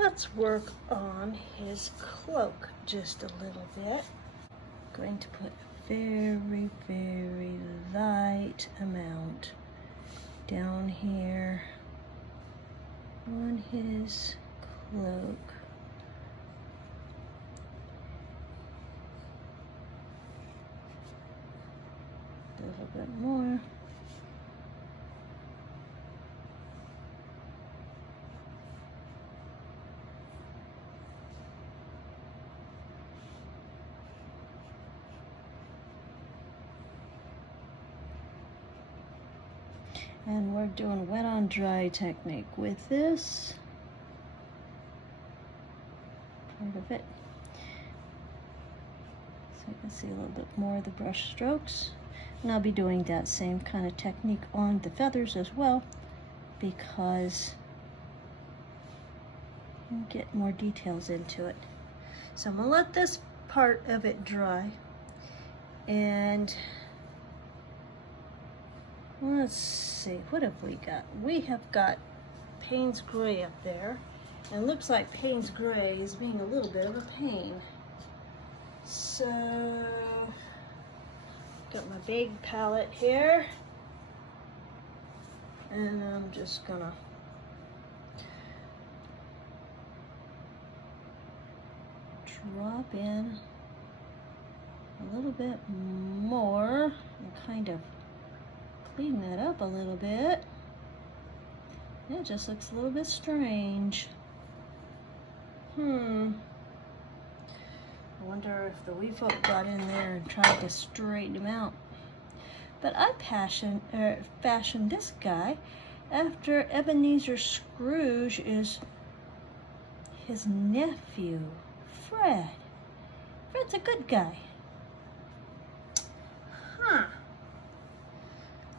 let's work on his cloak just a little bit. I'm going to put a very, very light amount down here on his cloak. A little bit more. And we're doing wet on dry technique with this part of it. So you can see a little bit more of the brush strokes. And I'll be doing that same kind of technique on the feathers as well, because you get more details into it. So I'm gonna let this part of it dry, and let's see, what have we got? We have got Payne's Gray up there, and it looks like Payne's Gray is being a little bit of a pain. So, got my big palette here, and I'm just gonna drop in a little bit more and kind of clean that up a little bit. It just looks a little bit strange. I wonder if the wee folk got in there and tried to straighten him out. But I fashioned this guy after Ebenezer Scrooge is his nephew, Fred. Fred's a good guy.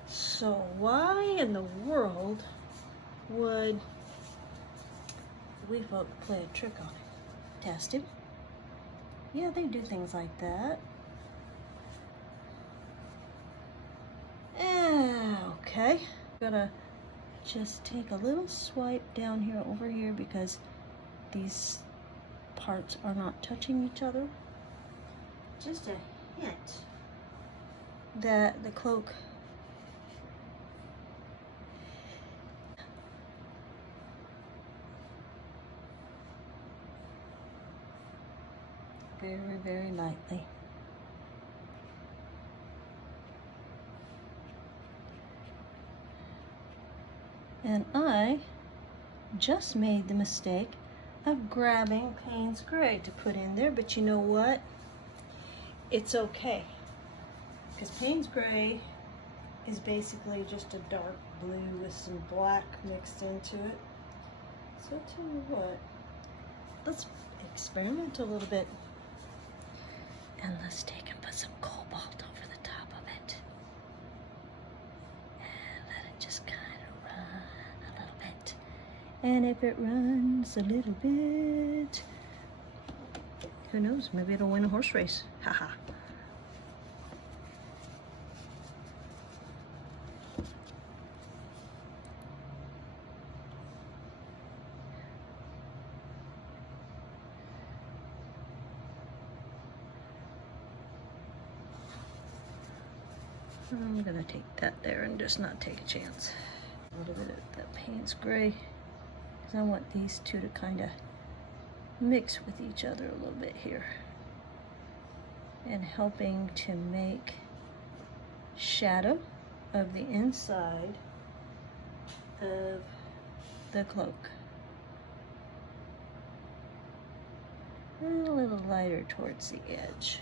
So why in the world would we folk play a trick on him? Test him? Yeah, they do things like that. Okay. Gotta just take a little swipe down here over here because these parts are not touching each other. Just a hint that the cloak very, very lightly. And I just made the mistake of grabbing Payne's Gray to put in there, but you know what? It's okay, because Payne's Gray is basically just a dark blue with some black mixed into it. So I'll tell you what, let's experiment a little bit. And let's take and put some cobalt over the top of it. And let it just kind of run a little bit. And if it runs a little bit, who knows, maybe it'll win a horse race. Haha. I'm gonna take that there and just not take a chance. A little bit of that Payne's Gray, because I want these two to kind of mix with each other a little bit here, and helping to make shadow of the inside of the cloak. And a little lighter towards the edge.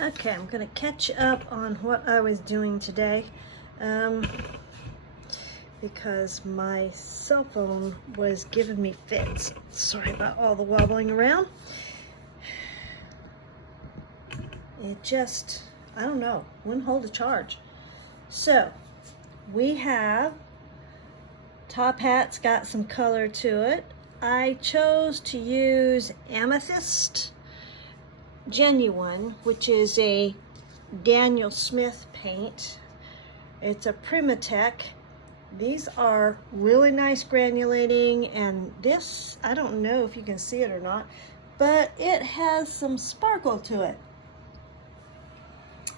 Okay, I'm going to catch up on what I was doing today because my cell phone was giving me fits. Sorry about all the wobbling around. It just, I don't know, wouldn't hold a charge. So, we have top hat's got some color to it. I chose to use Amethyst Genuine, which is a Daniel Smith paint. It's a Primatech These are really nice granulating, and this, I don't know if you can see it or not, but it has some sparkle to it.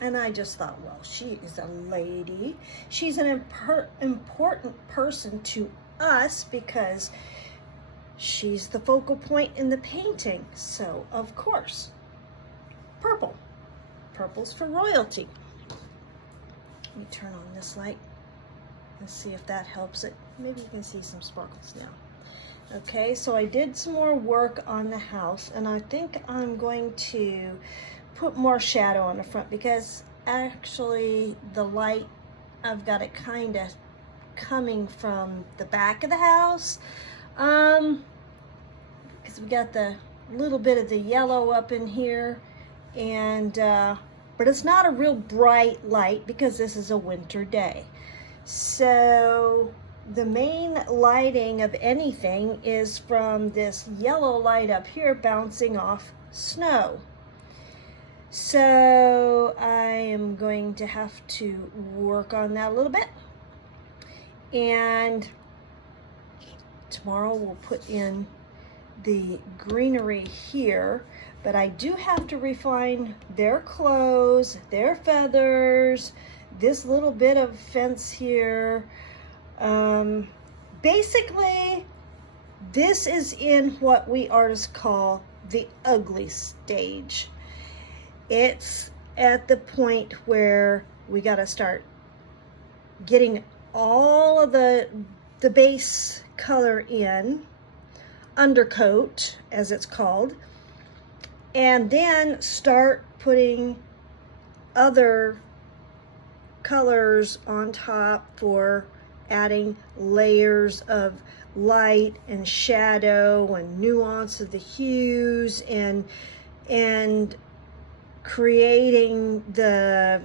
And I just thought, well, she is a lady. She's an important person to us because she's the focal point in the painting. So, of course, purple. Purple's for royalty. Let me turn on this light. Let's see if that helps it. Maybe you can see some sparkles now. Okay, so I did some more work on the house, and I think I'm going to put more shadow on the front because actually the light, I've got it kind of coming from the back of the house. Because we got the little bit of the yellow up in here, and but it's not a real bright light because this is a winter day. So the main lighting of anything is from this yellow light up here bouncing off snow. So I am going to have to work on that a little bit. And tomorrow we'll put in the greenery here, but I do have to refine their clothes, their feathers, this little bit of fence here. Basically, this is in what we artists call the ugly stage. It's at the point where we got to start getting all of the base color in, undercoat as it's called, and then start putting other colors on top for adding layers of light and shadow and nuance of the hues, and creating the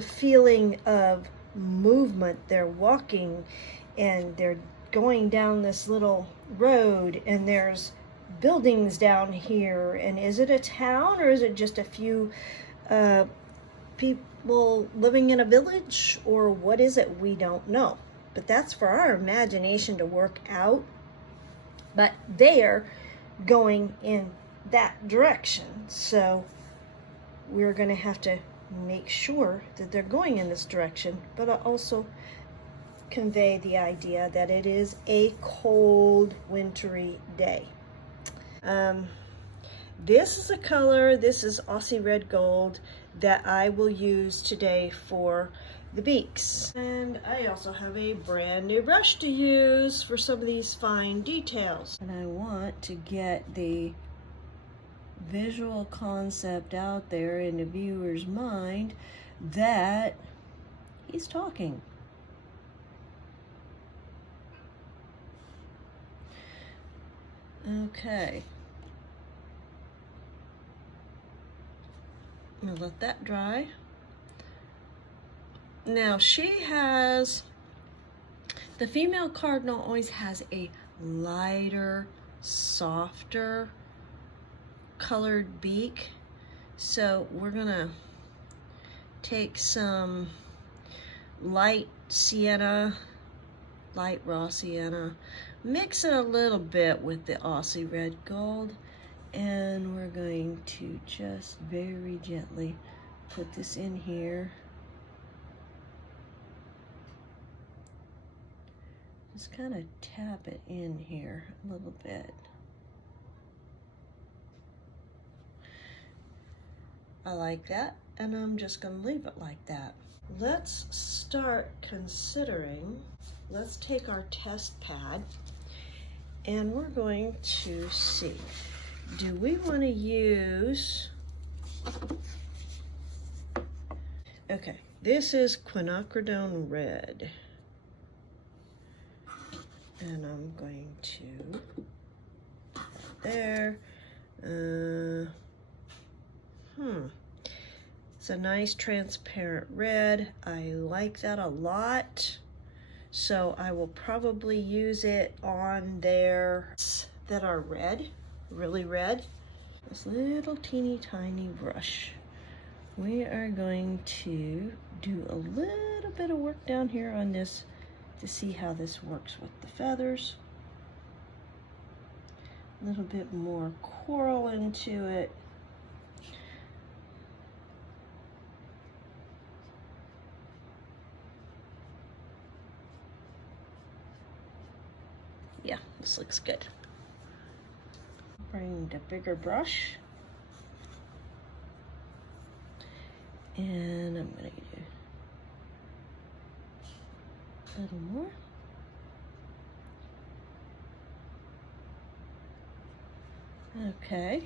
feeling of movement. They're walking and they're going down this little road, and there's buildings down here, and is it a town or is it just a few people living in a village, or what is it? We don't know, but that's for our imagination to work out. But they're going in that direction, so we're going to have to make sure that they're going in this direction, but also convey the idea that it is a cold, wintry day. This is a color, this is Aussie Red Gold, that I will use today for the beaks. And I also have a brand new brush to use for some of these fine details. And I want to get the visual concept out there in the viewer's mind that he's talking. Okay. I'm gonna let that dry. Now the female cardinal always has a lighter, softer colored beak. So we're gonna take some light sienna, light raw sienna, mix it a little bit with the Aussie Red Gold, and we're going to just very gently put this in here. Just kind of tap it in here a little bit. I like that, and I'm just going to leave it like that. Let's start considering, let's take our test pad, and we're going to see, do we want to use, okay, this is quinacridone red, and I'm going to put that there. It's a nice transparent red. I like that a lot. So I will probably use it on there that are red, really red. This little teeny tiny brush. We are going to do a little bit of work down here on this to see how this works with the feathers. A little bit more coral into it. Yeah, this looks good. Bring the bigger brush. And I'm gonna do a little more. Okay.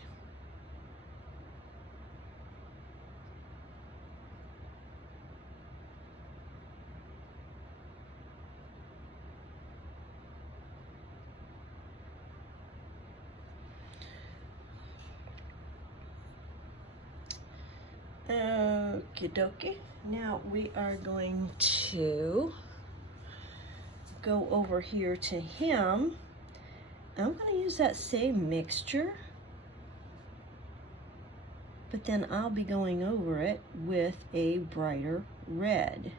Okie dokie. Now we are going to go over here to him. I'm going to use that same mixture, but then I'll be going over it with a brighter red.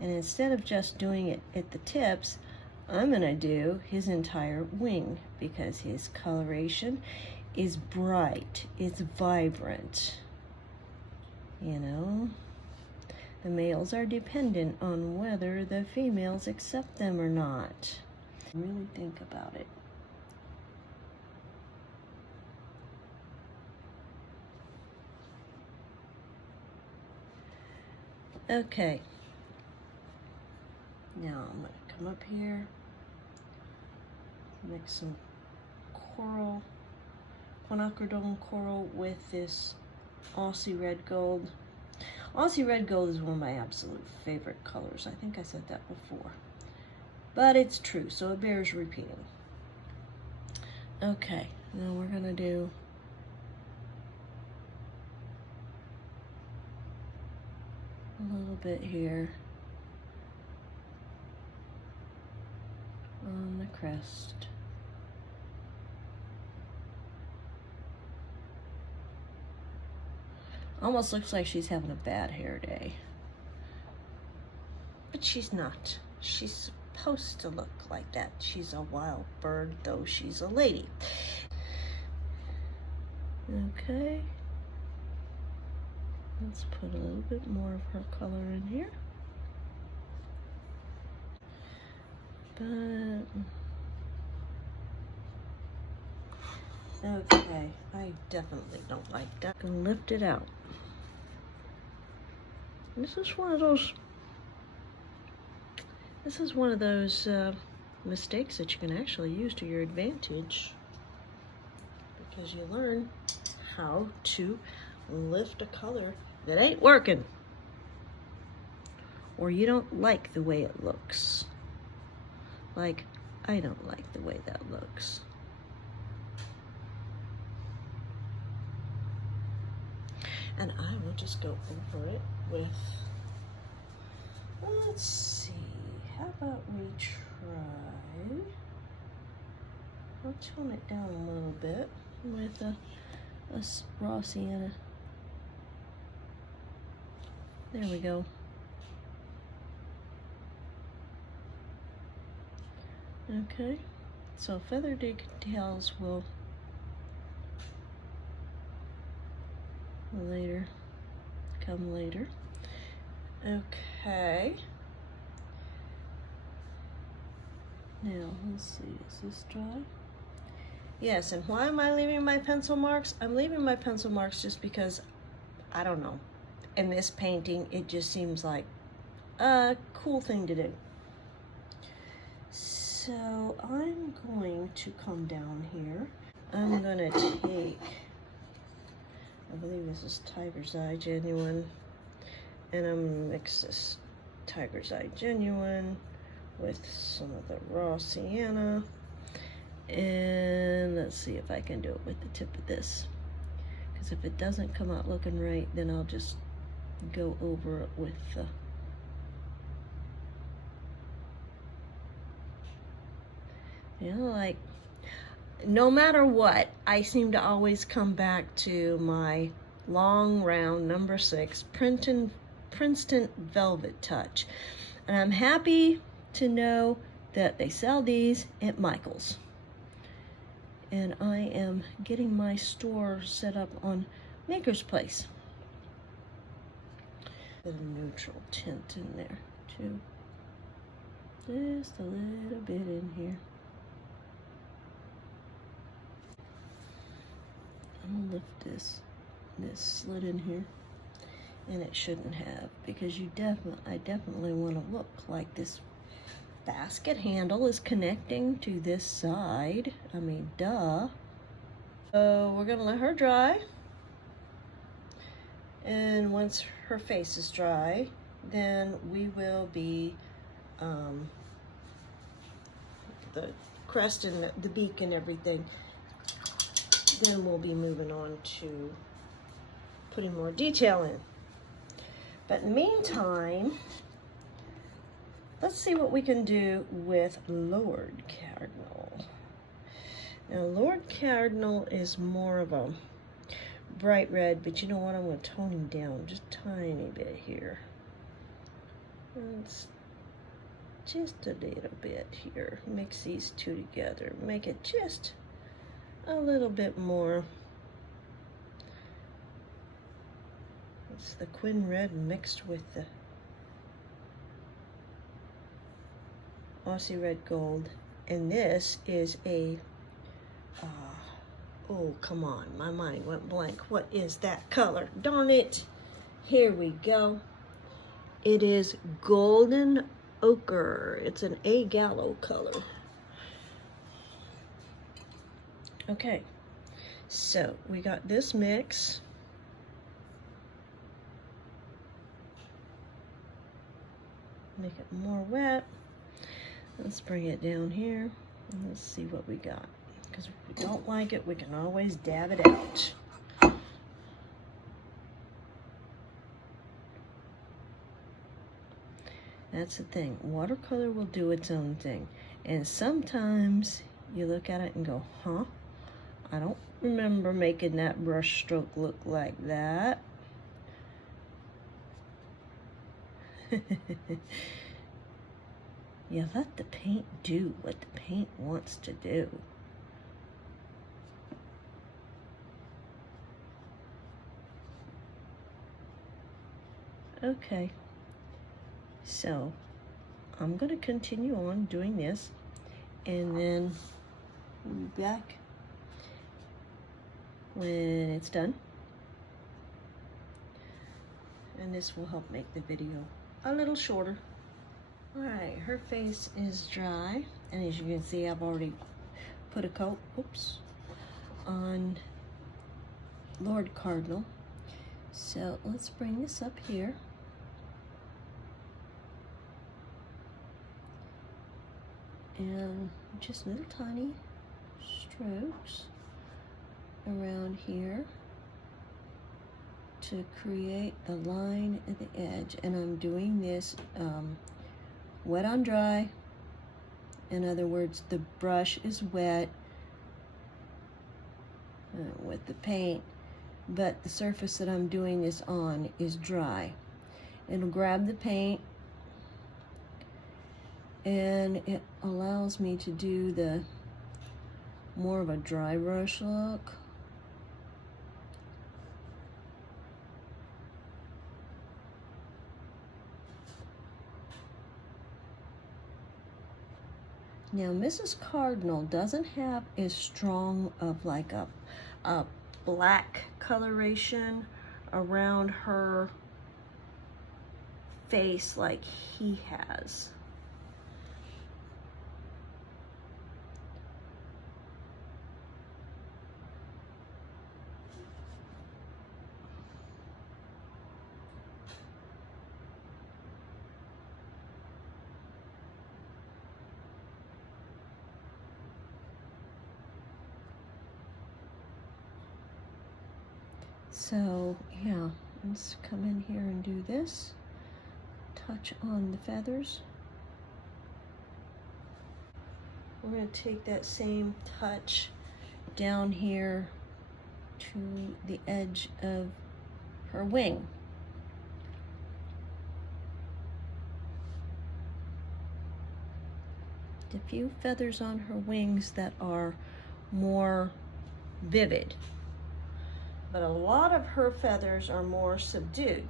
And instead of just doing it at the tips, I'm going to do his entire wing because his coloration is bright, it's vibrant. You know, the males are dependent on whether the females accept them or not. Really think about it. Okay. Now I'm going to come up here, mix some coral, quinacridone coral with this Aussie red gold. Aussie red gold is one of my absolute favorite colors. I think I said that before, but it's true, so it bears repeating. Okay, now we're going to do a little bit here on the crest. Almost looks like she's having a bad hair day. But she's not. She's supposed to look like that. She's a wild bird, though she's a lady. Okay. Let's put a little bit more of her color in here. But okay, I definitely don't like that. I'm gonna lift it out. This is one of those mistakes that you can actually use to your advantage, because you learn how to lift a color that ain't working, or you don't like the way it looks. Like, I don't like the way that looks. And I will just go over it with, let's see, how about we try, I'll tone it down a little bit with a raw sienna. There we go. Okay, so feather details will come later. Okay. Now, let's see, is this dry? Yes, and why am I leaving my pencil marks? I'm leaving my pencil marks just because, I don't know, in this painting, it just seems like a cool thing to do. So I'm going to come down here. I'm gonna take, I believe this is Tiger's Eye Genuine, and I'm gonna mix this Tiger's Eye Genuine with some of the raw sienna, and let's see if I can do it with the tip of this, because if it doesn't come out looking right, then I'll just go over it with the like, no matter what, I seem to always come back to my long round number 6 print and Princeton Velvet Touch. And I'm happy to know that they sell these at Michael's. And I am getting my store set up on Maker's Place. A neutral tint in there too. Just a little bit in here. I'm gonna lift this slit in here, and it shouldn't have, because I definitely want to look like this basket handle is connecting to this side. I mean, duh. So we're gonna let her dry, and once her face is dry, then we will be the crest and the beak and everything. Then we'll be moving on to putting more detail in. But in the meantime, let's see what we can do with Lord Cardinal. Now, Lord Cardinal is more of a bright red, but you know what? I'm going to tone him down just a tiny bit here. It's just a little bit here. Mix these two together. Make it just a little bit more. It's the Quin Red mixed with the Aussie Red Gold. And this is a, oh, come on, my mind went blank. What is that color? Darn it. Here we go. It is Golden Ochre. It's an Gallo color. Okay, so we got this mix. Make it more wet. Let's bring it down here and let's see what we got. Because if we don't like it, we can always dab it out. That's the thing. Watercolor will do its own thing. And sometimes you look at it and go, huh? I don't remember making that brush stroke look like that. You let the paint do what the paint wants to do. Okay, so I'm going to continue on doing this, and then we'll be back when it's done. And this will help make the video a little shorter. Alright, her face is dry, and as you can see, I've already put a coat, on Lord Cardinal. So let's bring this up here. And just little tiny strokes around here to create the line at the edge. And I'm doing this wet on dry. In other words, the brush is wet with the paint, but the surface that I'm doing this on is dry. It'll grab the paint, and it allows me to do the more of a dry brush look. Now, Mrs. Cardinal doesn't have as strong of like a black coloration around her face like he has. So yeah, let's come in here and do this. Touch on the feathers. We're going to take that same touch down here to the edge of her wing. A few feathers on her wings that are more vivid, but a lot of her feathers are more subdued.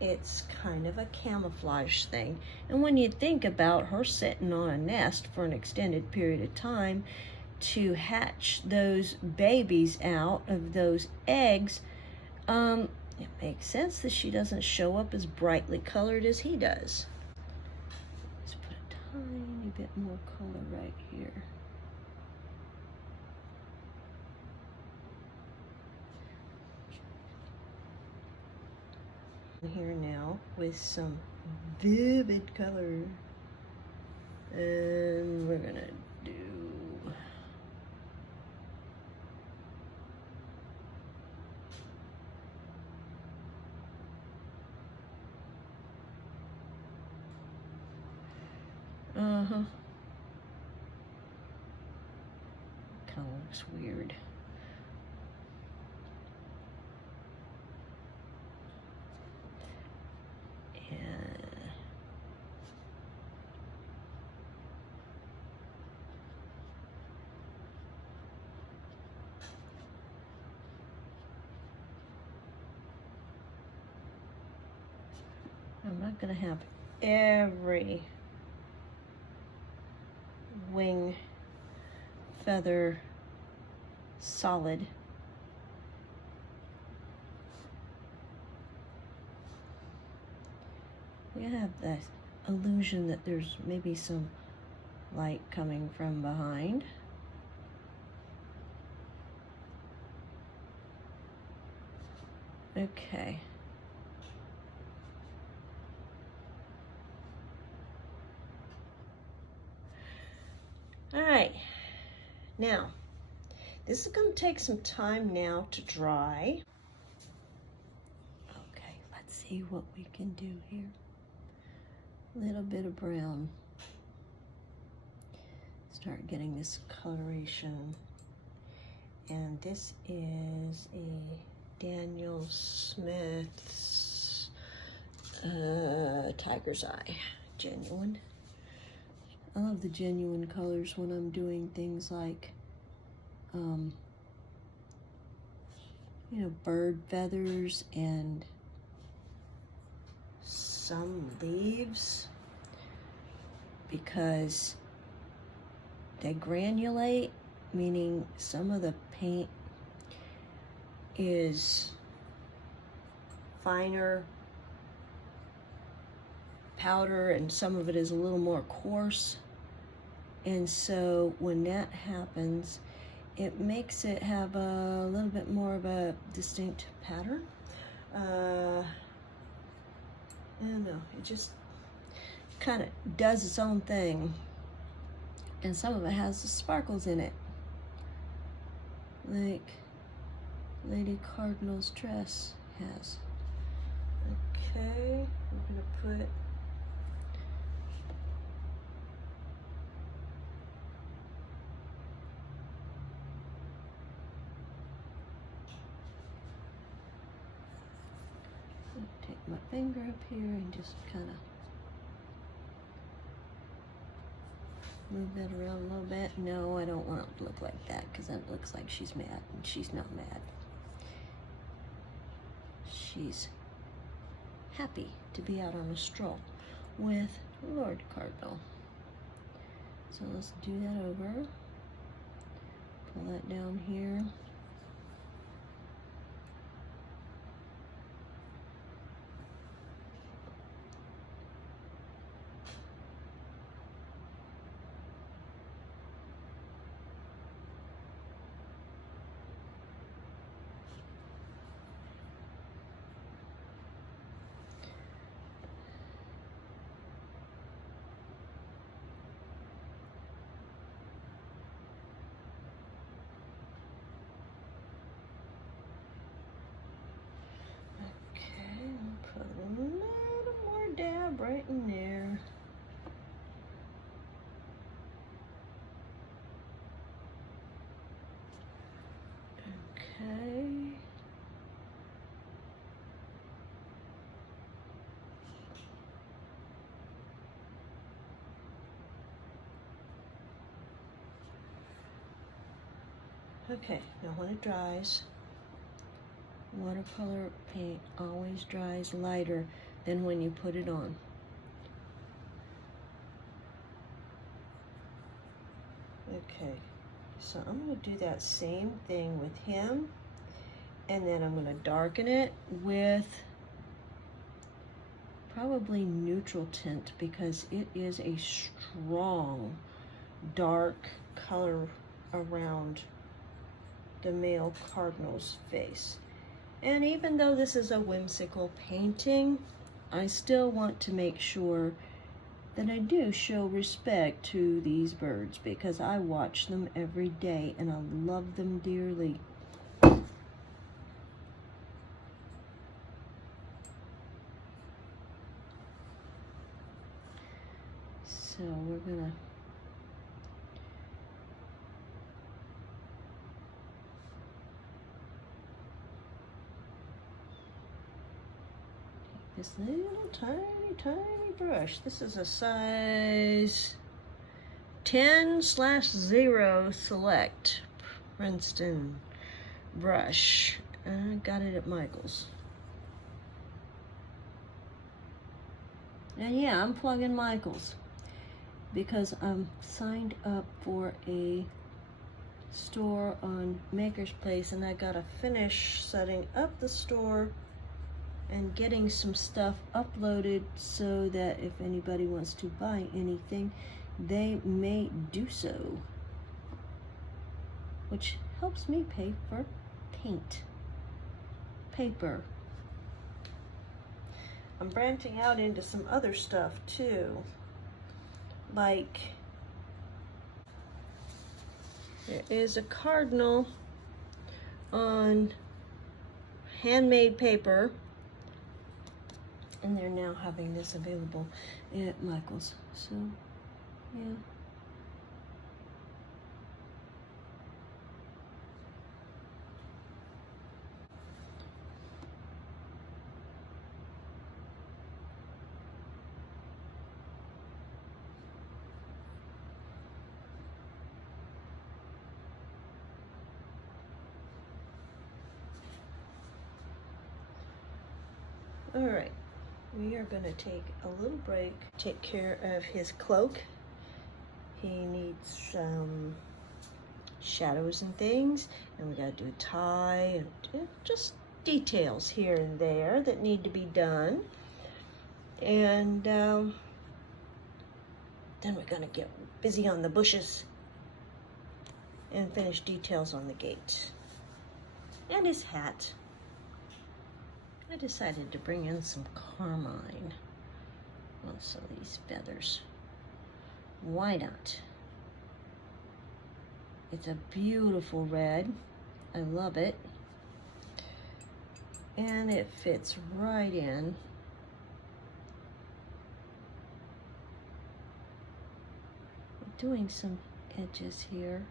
It's kind of a camouflage thing. And when you think about her sitting on a nest for an extended period of time to hatch those babies out of those eggs, it makes sense that she doesn't show up as brightly colored as he does. Let's put a tiny bit more color right here. Here now with some vivid color, and we're gonna do kind of looks weird. I'm not going to have every wing feather solid. You have the illusion that there's maybe some light coming from behind. Okay. All right, now this is going to take some time now to dry. Okay, let's see what we can do here. A little bit of brown. Start getting this coloration. And this is a Daniel Smith's Tiger's Eye, genuine. I love the genuine colors when I'm doing things like, you know, bird feathers and some leaves, because they granulate, meaning some of the paint is finer powder and some of it is a little more coarse. And so when that happens, it makes it have a little bit more of a distinct pattern. I don't know, it just kind of does its own thing. And some of it has the sparkles in it, like Lady Cardinal's dress has. Okay, we're gonna put take my finger up here and just kind of move that around a little bit. No, I don't want it to look like that, because that looks like she's mad, and she's not mad. She's happy to be out on a stroll with Lord Cardinal. So let's do that over. Pull that down here. Right in there. Okay. Okay, now when it dries, watercolor paint always dries lighter than when you put it on. Okay, so I'm going to do that same thing with him, and then I'm going to darken it with probably neutral tint because it is a strong dark color around the male cardinal's face. And even though this is a whimsical painting, I still want to make sure that I do show respect to these birds because I watch them every day and I love them dearly. So we're gonna take this little tiny brush. This is a size 10/0 Select Princeton brush. I got it at Michael's. And yeah, I'm plugging Michael's because I'm signed up for a store on Maker's Place and I gotta finish setting up the store and getting some stuff uploaded so that if anybody wants to buy anything, they may do so, which helps me pay for paint, paper. I'm branching out into some other stuff too, like there is a cardinal on handmade paper, and they're now having this available at Michael's. So, yeah. All right, we are going to take a little break, take care of his cloak. He needs some shadows and things, and we got to do a tie and just details here and there that need to be done. And then we're going to get busy on the bushes and finish details on the gate and his hat. I decided to bring in some carmine on some of these feathers. Why not? It's a beautiful red. I love it. And it fits right in. I'm doing some edges here.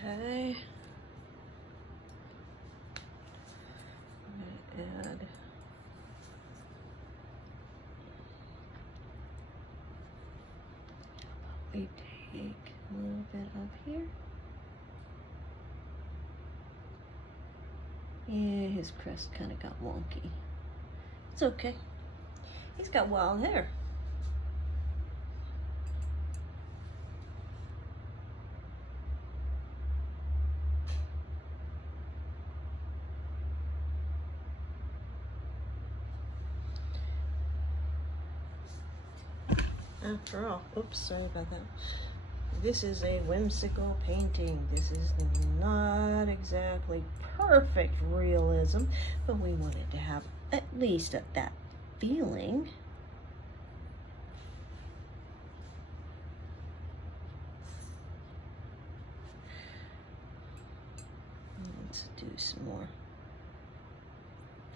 Okay. I'm going to add we take a little bit up here. Yeah, his crest kind of got wonky. It's okay. He's got wild hair. After all, oops, sorry about that. This is a whimsical painting. This is not exactly perfect realism, but we wanted to have at least that feeling. Let's do some more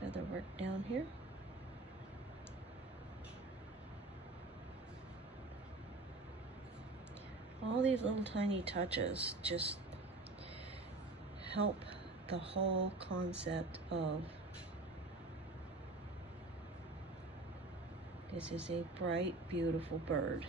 feather work down here. All these little tiny touches just help the whole concept of this is a bright, beautiful bird.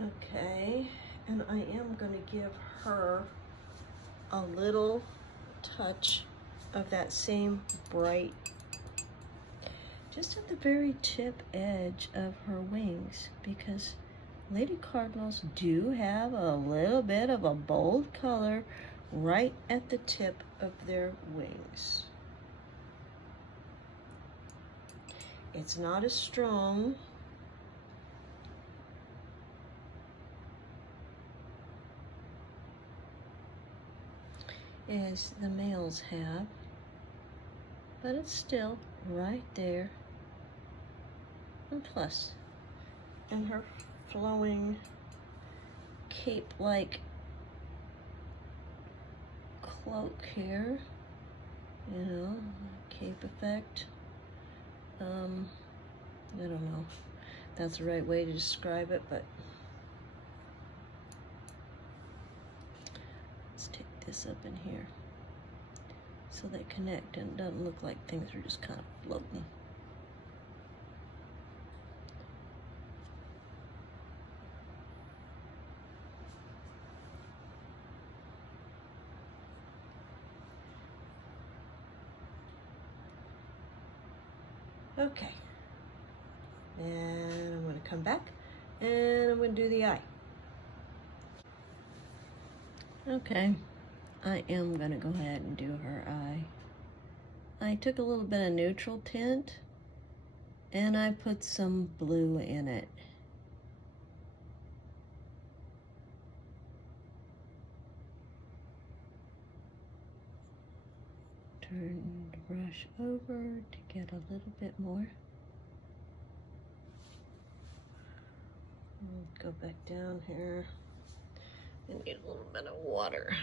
Okay, and I am going to give her a little touch of that same bright, just at the very tip edge of her wings, because Lady Cardinals do have a little bit of a bold color right at the tip of their wings. It's not as strong as the males have, but it's still right there. And plus, in her flowing cape-like cloak here, you know, cape effect. I don't know if that's the right way to describe it, but let's take this up in here so they connect and it doesn't look like things are just kind of floating. Okay, and I'm going to come back and I'm going to do the eye. Okay, I am going to go ahead and do her eye. I took a little bit of neutral tint and I put some blue in it. Turn the brush over to get a little bit more. Go back down here. I need a little bit of water.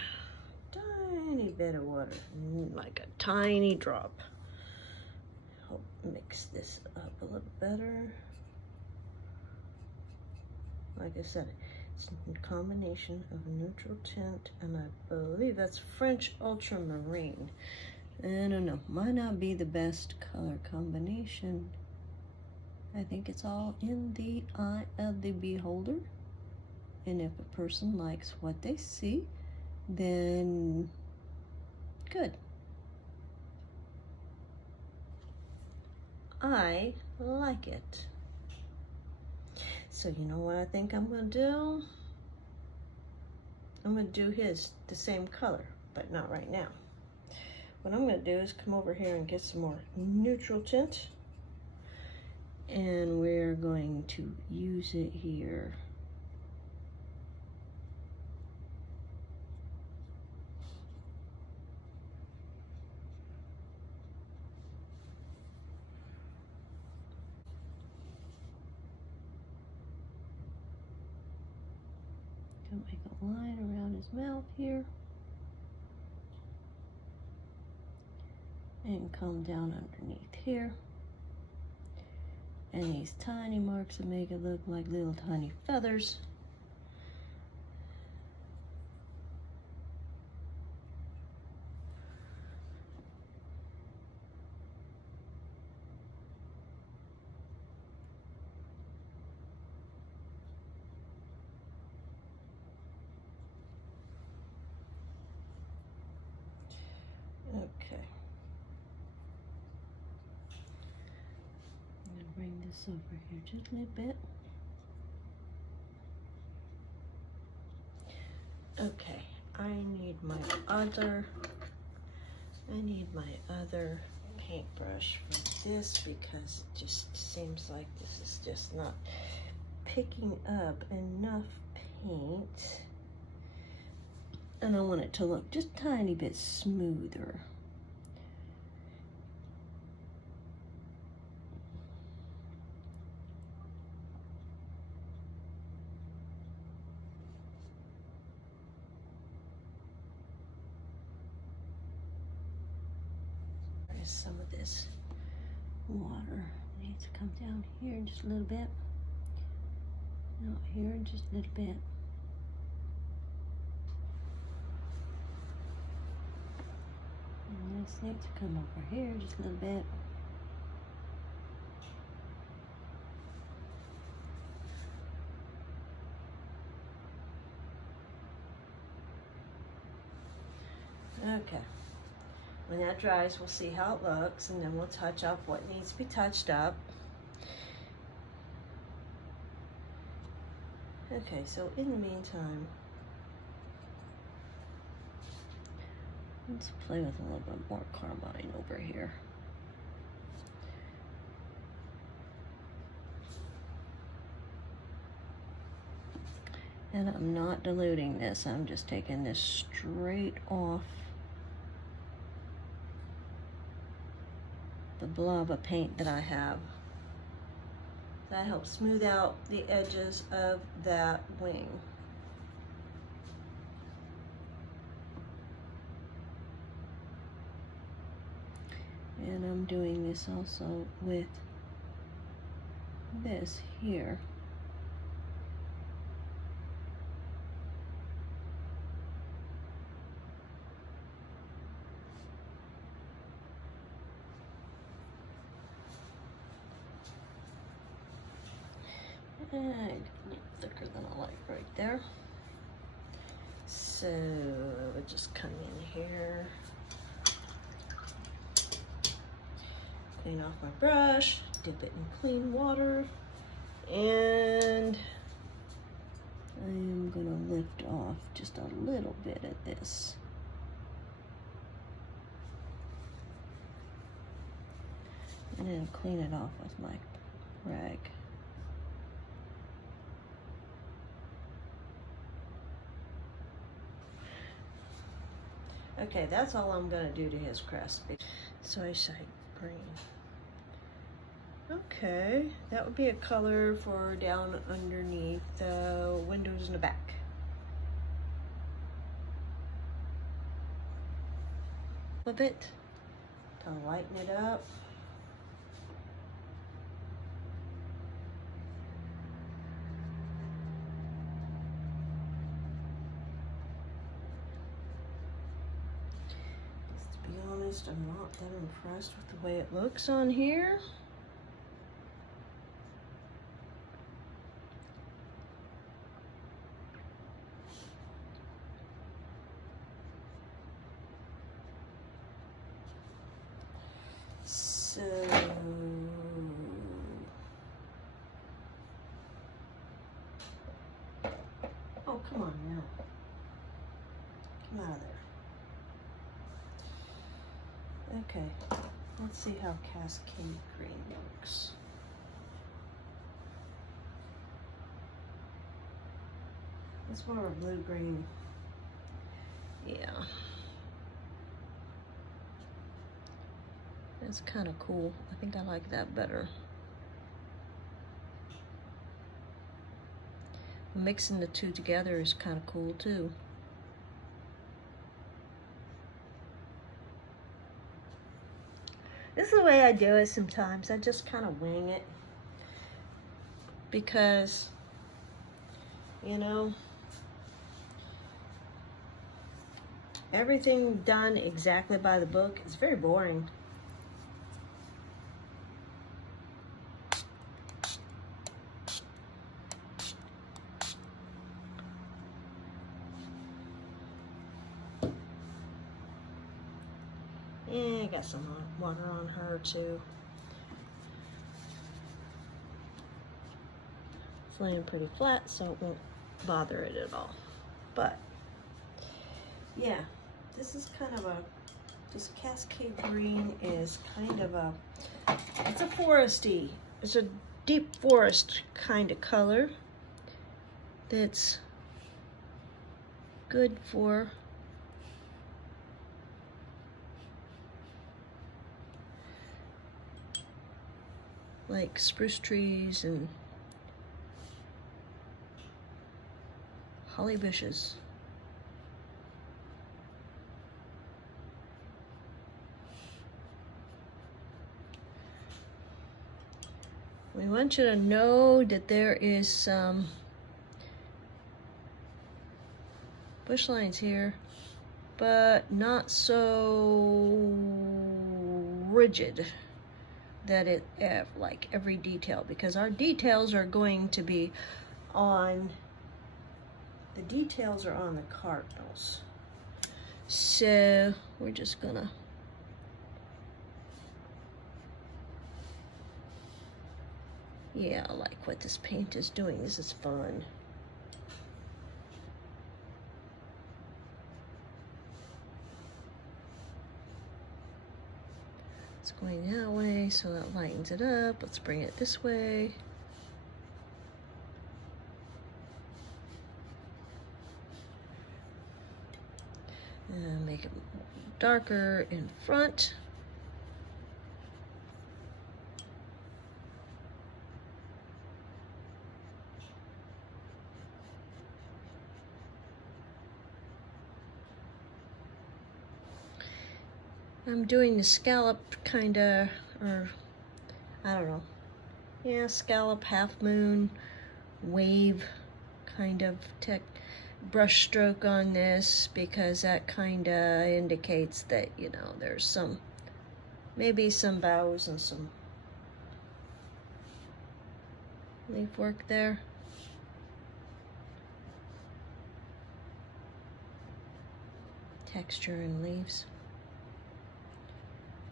Tiny bit of water, like a tiny drop. Help mix this up a little better. Like I said, it's a combination of neutral tint and I believe that's French ultramarine. I don't know, might not be the best color combination. I think it's all in the eye of the beholder. And if a person likes what they see, then good. I like it. So you know what I think I'm gonna do? I'm gonna do the same color, but not right now. What I'm gonna do is come over here and get some more neutral tint. And we're going to use it here. Gonna make a line around his mouth here. And come down underneath here. And these tiny marks that make it look like little tiny feathers. Okay. I'm gonna bring this over here just a little bit. Okay, I need my other paintbrush for this because it just seems like this is just not picking up enough paint. And I want it to look just a tiny bit smoother. because some of this water needs to come down here just a little bit. Out here just a little bit. And this needs to come over here just a little bit. Okay. When that dries, we'll see how it looks, and then we'll touch up what needs to be touched up. Okay, so in the meantime, let's play with a little bit more carmine over here. And I'm not diluting this, I'm just taking this straight off the blob of paint that I have. That helps smooth out the edges of that wing. And I'm doing this also with this here. And a little thicker than I like right there. So I would just come in here, clean off my brush, dip it in clean water, and I am gonna lift off just a little bit of this. And then clean it off with my rag. Okay, that's all I'm gonna do to his crest. Soy side green. Okay, that would be a color for down underneath the windows in the back. A bit to lighten it up. I'm not that impressed with the way it looks on here. So, oh, come on now. Come out of there. Okay, let's see how Cascade Green looks. It's more of a blue-green. Yeah. It's kind of cool. I think I like that better. Mixing the two together is kind of cool too. This is the way I do it sometimes. I just kind of wing it. Because, you know, everything done exactly by the book is very boring. And got some water on her too. It's laying pretty flat, so it won't bother it at all. But yeah, this is kind of this Cascade Green is kind of it's a foresty, it's a deep forest kind of color that's good for like spruce trees and holly bushes. We want you to know that there is some bush lines here, but not so rigid that it like every detail, because our details are going to be on the Cardinals. So we're just gonna I like what this paint is doing. This is fun. It's going that way, so that lightens it up. Let's bring it this way. And make it darker in front. I'm doing the scallop kind of, or I don't know. Yeah, scallop, half moon, wave kind of brush stroke on this, because that kind of indicates that, you know, there's some, maybe some boughs and some leaf work there. Texture in leaves.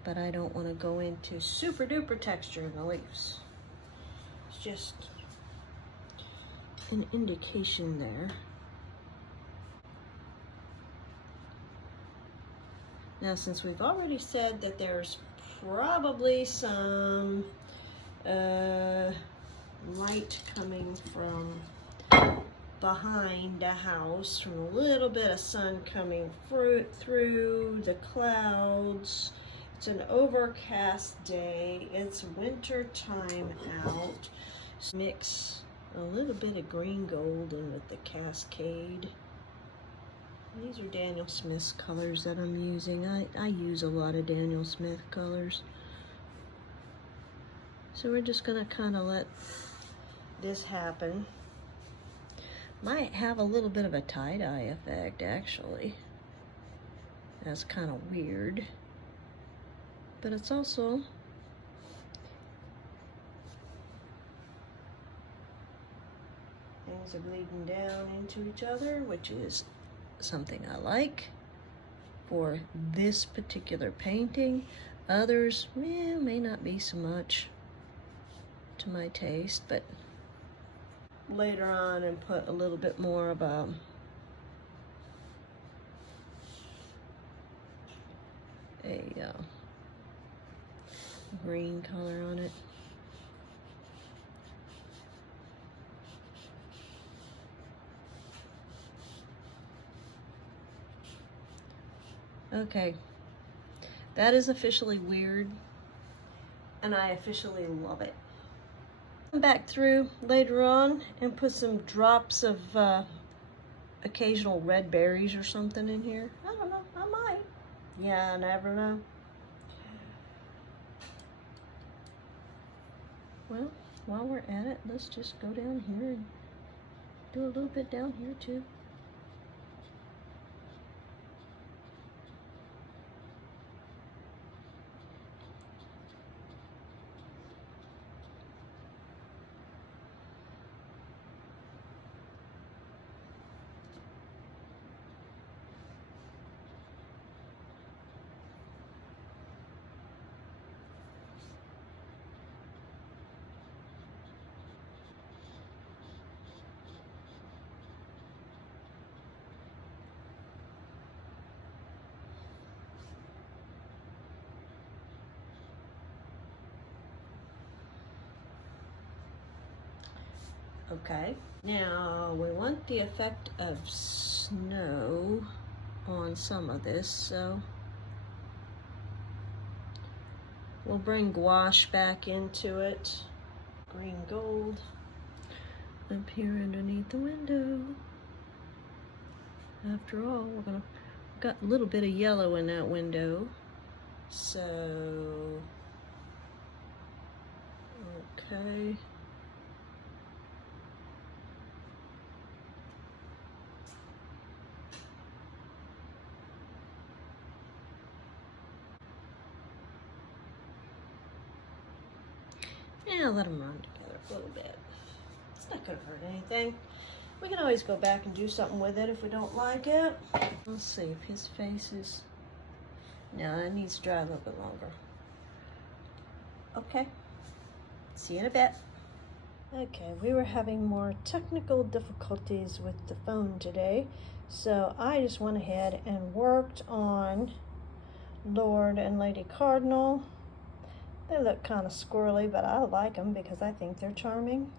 But I don't want to go into super duper texture in the leaves. It's just an indication there. Now, since we've already said that there's probably some light coming from behind the house, from a little bit of sun coming through the clouds. It's an overcast day. It's winter time out. So mix a little bit of green gold in with the Cascade. These are Daniel Smith's colors that I'm using. I use a lot of Daniel Smith colors. So we're just gonna kind of let this happen. Might have a little bit of a tie-dye effect, actually. That's kind of weird. But it's also things are bleeding down into each other, which is something I like for this particular painting. Others may not be so much to my taste, but later on and put a little bit more of a green color on it. Okay, that is officially weird, and I officially love it. Come back through later on and put some drops of occasional red berries or something in here. I don't know, I might. Yeah, I never know. Well, while we're at it, let's just go down here and do a little bit down here too. Okay, now we want the effect of snow on some of this, so we'll bring gouache back into it. Green gold up here underneath the window. After all, we've got a little bit of yellow in that window, so okay. okay. Yeah, let them run together a little bit. It's not going to hurt anything. We can always go back and do something with it if we don't like it. Let's see if his face is... No, it needs to dry a little bit longer. Okay. See you in a bit. Okay, we were having more technical difficulties with the phone today, so I just went ahead and worked on Lord and Lady Cardinal. They look kind of squirrely, but I like them because I think they're charming.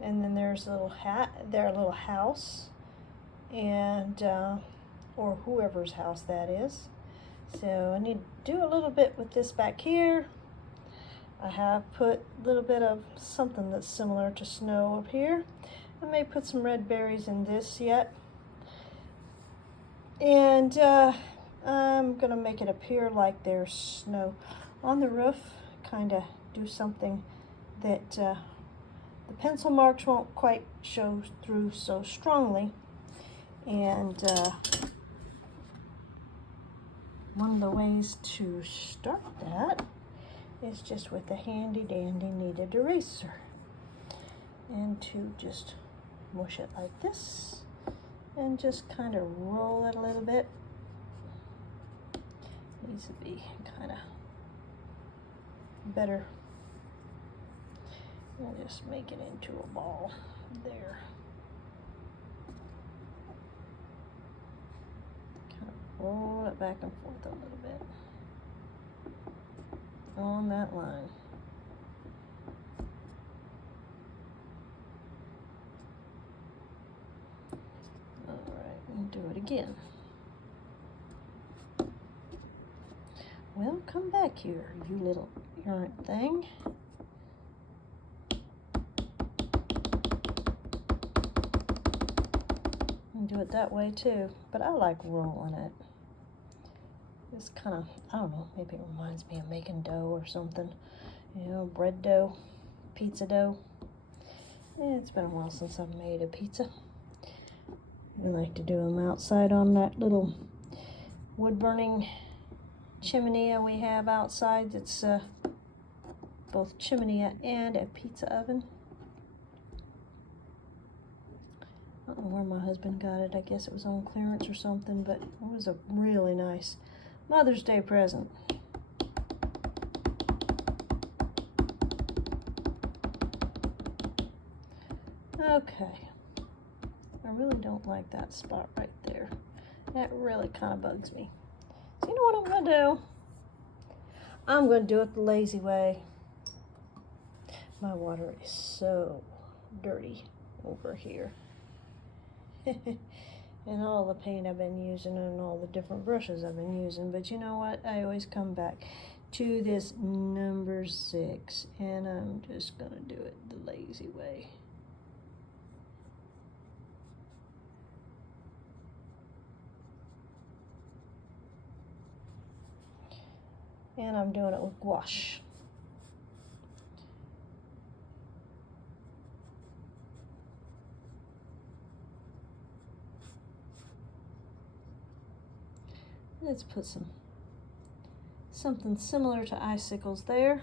And then there's a little their little house, and or whoever's house that is. So I need to do a little bit with this back here. I have put a little bit of something that's similar to snow up here. I may put some red berries in this yet. And I'm gonna make it appear like there's snow on the roof. Kind of do something that the pencil marks won't quite show through so strongly. And one of the ways to start that is just with a handy dandy kneaded eraser, and to just mush it like this and just kind of roll it a little bit. Needs to be kind of better. We'll just make it into a ball there. Kind of roll it back and forth a little bit on that line. All right, we'll do it again. Well, come back here, you little errant thing. And do it that way too, but I like rolling it. It's kind of, I don't know, maybe it reminds me of making dough or something. You know, bread dough, pizza dough. Yeah, it's been a while since I've made a pizza. We like to do them outside on that little wood-burning chimney we have outside. It's both chimney and a pizza oven. I don't know where my husband got it. I guess it was on clearance or something, but it was a really nice Mother's Day present. Okay. I really don't like that spot right there. That really kind of bugs me. So you know what I'm going to do? I'm going to do it the lazy way. My water is so dirty over here. And all the paint I've been using and all the different brushes I've been using. But you know what? I always come back to this number 6. And I'm just going to do it the lazy way. And I'm doing it with gouache. Let's put something similar to icicles there.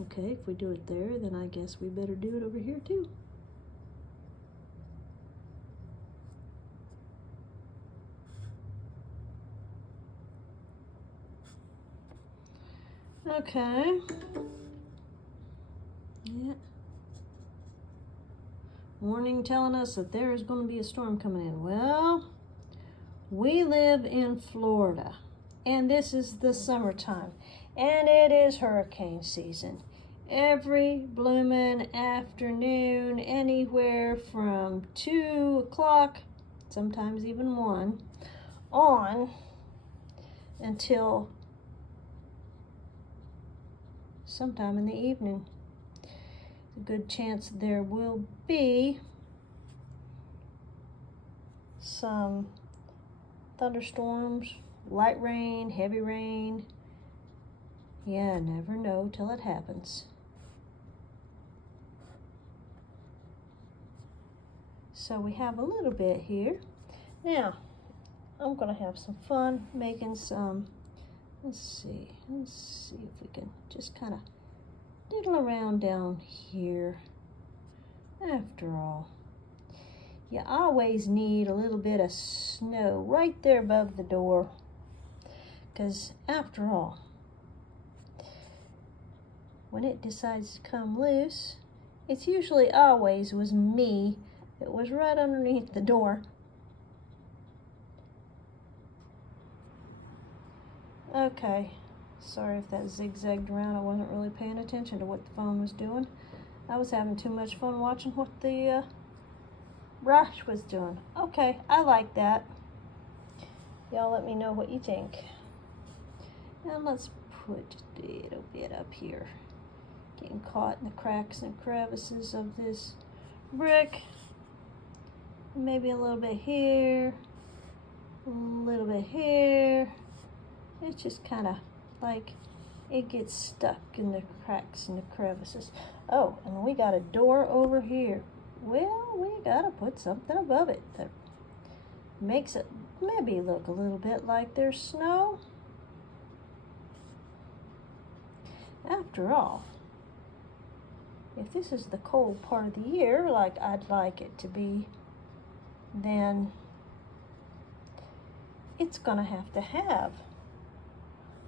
Okay, if we do it there, then I guess we better do it over here too. Okay. Yeah. Warning telling us that there is going to be a storm coming in. Well, we live in Florida, and this is the summertime, and it is hurricane season. Every bloomin' afternoon, anywhere from 2 o'clock, sometimes even 1, on until sometime in the evening. A good chance there will be some thunderstorms, light rain, heavy rain, Yeah, never know till it happens. So we have a little bit here. Now, I'm gonna have some fun making some, let's see if we can just kind of diddle around down here. After all, you always need a little bit of snow right there above the door, because after all, when it decides to come loose, it's usually always was me that was right underneath the door. Okay, sorry if that zigzagged around. I wasn't really paying attention to what the phone was doing. I was having too much fun watching what the brush was doing. Okay, I like that. Y'all let me know what you think. Now let's put a little bit up here. Getting caught in the cracks and crevices of this brick. Maybe a little bit here, a little bit here. It's just kind of like it gets stuck in the cracks and the crevices. Oh, and we got a door over here. Well, we gotta put something above it that makes it maybe look a little bit like there's snow. After all, if this is the cold part of the year, like I'd like it to be, then it's gonna have to have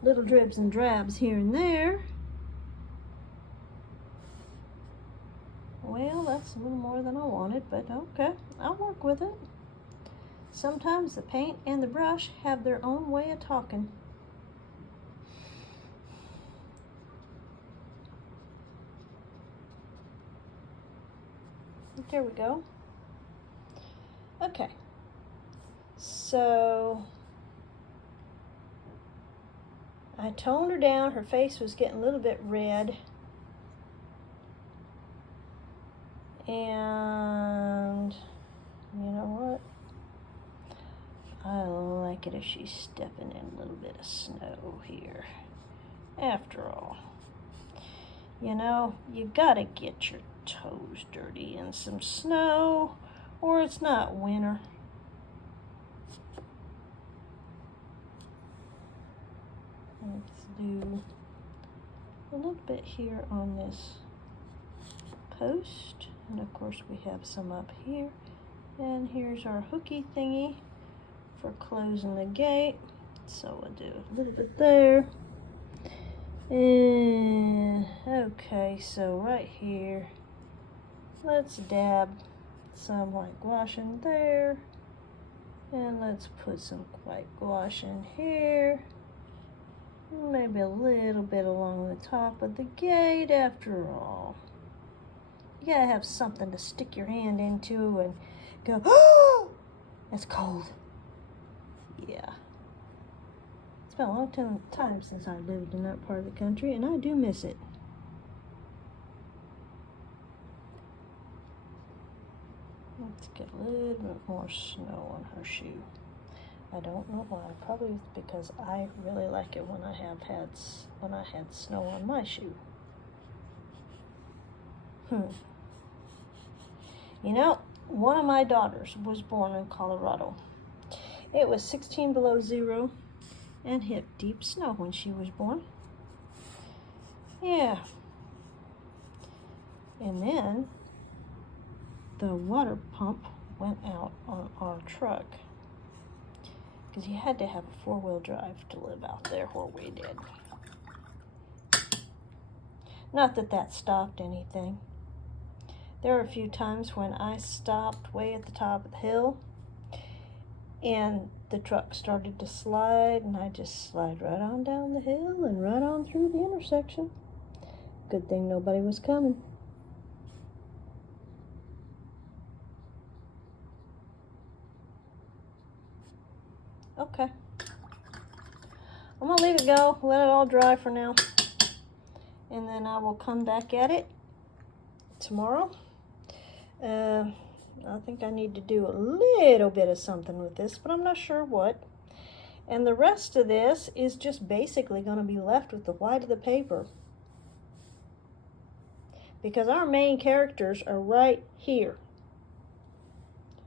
little dribs and drabs here and there. Well, that's a little more than I wanted, but okay, I'll work with it. Sometimes the paint and the brush have their own way of talking. There we go. Okay, so I toned her down. Her face was getting a little bit red. And you know what? I like it if she's stepping in a little bit of snow here. After all, you know, you gotta get your toes dirty in some snow or it's not winter. Let's do a little bit here on this post, and of course we have some up here, and here's our hooky thingy for closing the gate, so we'll do a little bit there. And okay, so right here, let's dab some white gouache in there, and let's put some white gouache in here, maybe a little bit along the top of the gate. After all, you gotta have something to stick your hand into and go, oh, that's cold. Yeah. It's been a long time since I lived in that part of the country, and I do miss it. Let's get a little bit more snow on her shoe. I don't know why. Probably because I really like it when I had snow on my shoe. You know, one of my daughters was born in Colorado. It was 16 below zero and hit deep snow when she was born. Yeah. And then the water pump went out on our truck because you had to have a four-wheel drive to live out there where we did. Not that that stopped anything. There were a few times when I stopped way at the top of the hill and the truck started to slide, and I just slide right on down the hill and right on through the intersection. Good thing nobody was coming. Okay. I'm gonna leave it go, let it all dry for now, and then I will come back at it tomorrow. I think I need to do a little bit of something with this, but I'm not sure what. And the rest of this is just basically going to be left with the white of the paper, because our main characters are right here.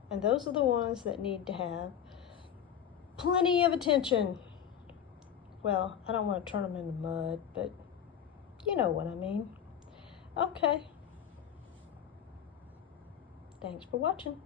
And those are the ones that need to have plenty of attention. Well, I don't want to turn them into mud, but you know what I mean. Okay. Thanks for watching.